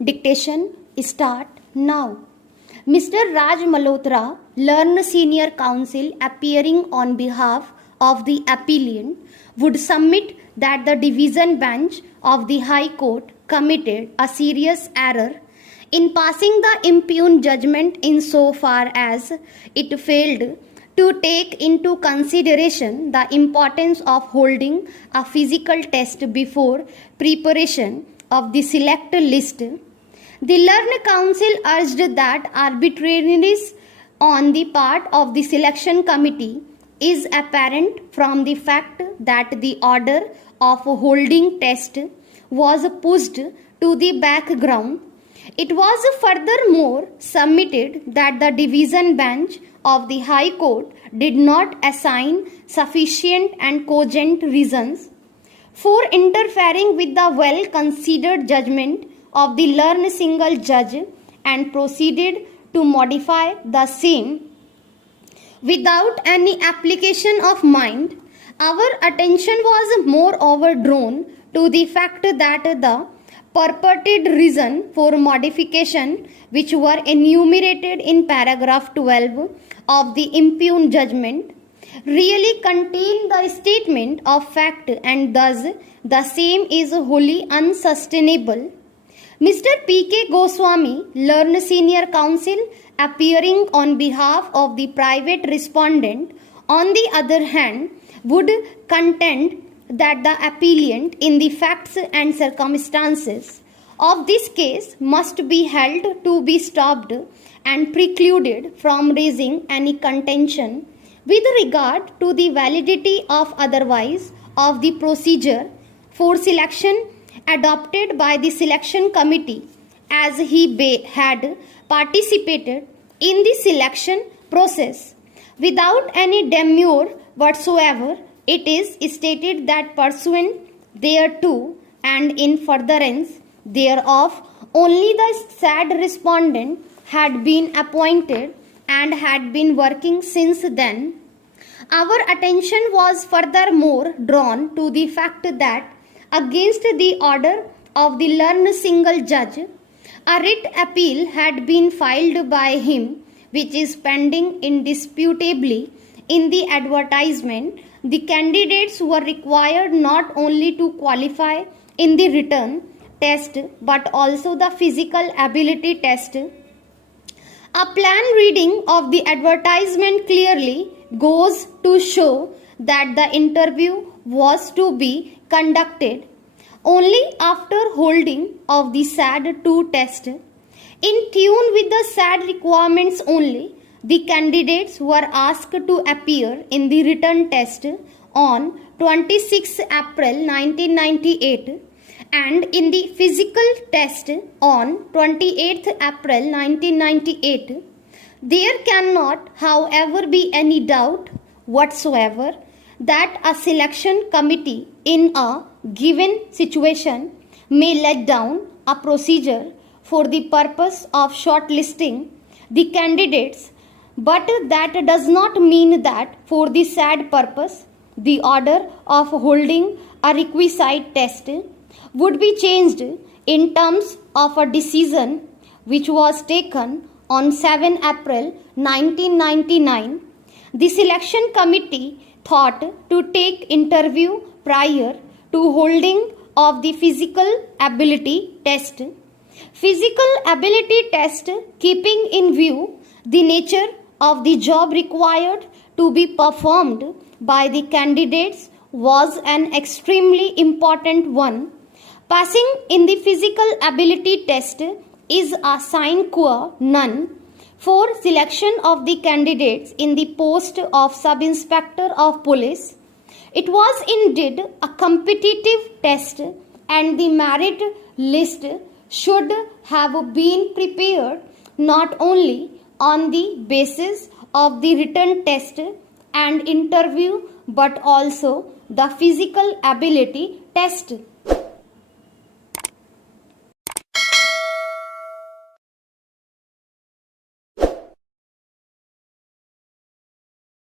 Dictation start now. Mr. Raj Malhotra, Learned Senior Counsel appearing on behalf of the appellant, would submit that the division bench of the High Court committed a serious error in passing the impugned judgment insofar as it failed to take into consideration the importance of holding a physical test before preparation of the select list. The Learned Counsel urged that arbitrariness on the part of the selection committee is apparent from the fact that the order of holding test was pushed to the background. It was furthermore submitted that the division bench of the High Court did not assign sufficient and cogent reasons for interfering with the well-considered judgment of the learned single judge and proceeded to modify the same without any application of mind. Our attention was moreover drawn to the fact that the purported reason for modification which were enumerated in paragraph 12 of the impugned judgment really contain the statement of fact and thus the same is wholly unsustainable. Mr. P.K. Goswami, Learned Senior Counsel, appearing on behalf of the private respondent, on the other hand, would contend that the appellant in the facts and circumstances of this case must be held to be stopped and precluded from raising any contention with regard to the validity of otherwise of the procedure for selection adopted by the selection committee, as he had participated in the selection process. Without any demur whatsoever, it is stated that pursuant thereto and in furtherance thereof, only the said respondent had been appointed and had been working since then. Our attention was furthermore drawn to the fact that against the order of the learned single judge, a writ appeal had been filed by him, which is pending indisputably in the advertisement. The candidates were required not only to qualify in the written test but also the physical ability test. A plain reading of the advertisement clearly goes to show that the interview was to be conducted only after holding of the SAD-2 test. In tune with the SAD requirements only, the candidates were asked to appear in the written test on 26 April 1998 and in the physical test on 28 April 1998. There cannot, however, be any doubt whatsoever that a selection committee in a given situation may let down a procedure for the purpose of shortlisting the candidates, but that does not mean that for the said purpose the order of holding a requisite test would be changed in terms of a decision which was taken on 7 April 1999. The selection committee thought to take interview prior to holding of the physical ability test. Physical ability test, keeping in view the nature of the job required to be performed by the candidates, was an extremely important one. Passing in the physical ability test is a sine qua non for selection of the candidates in the post of Sub-Inspector of Police. It was indeed a competitive test and the merit list should have been prepared not only on the basis of the written test and interview but also the physical ability test.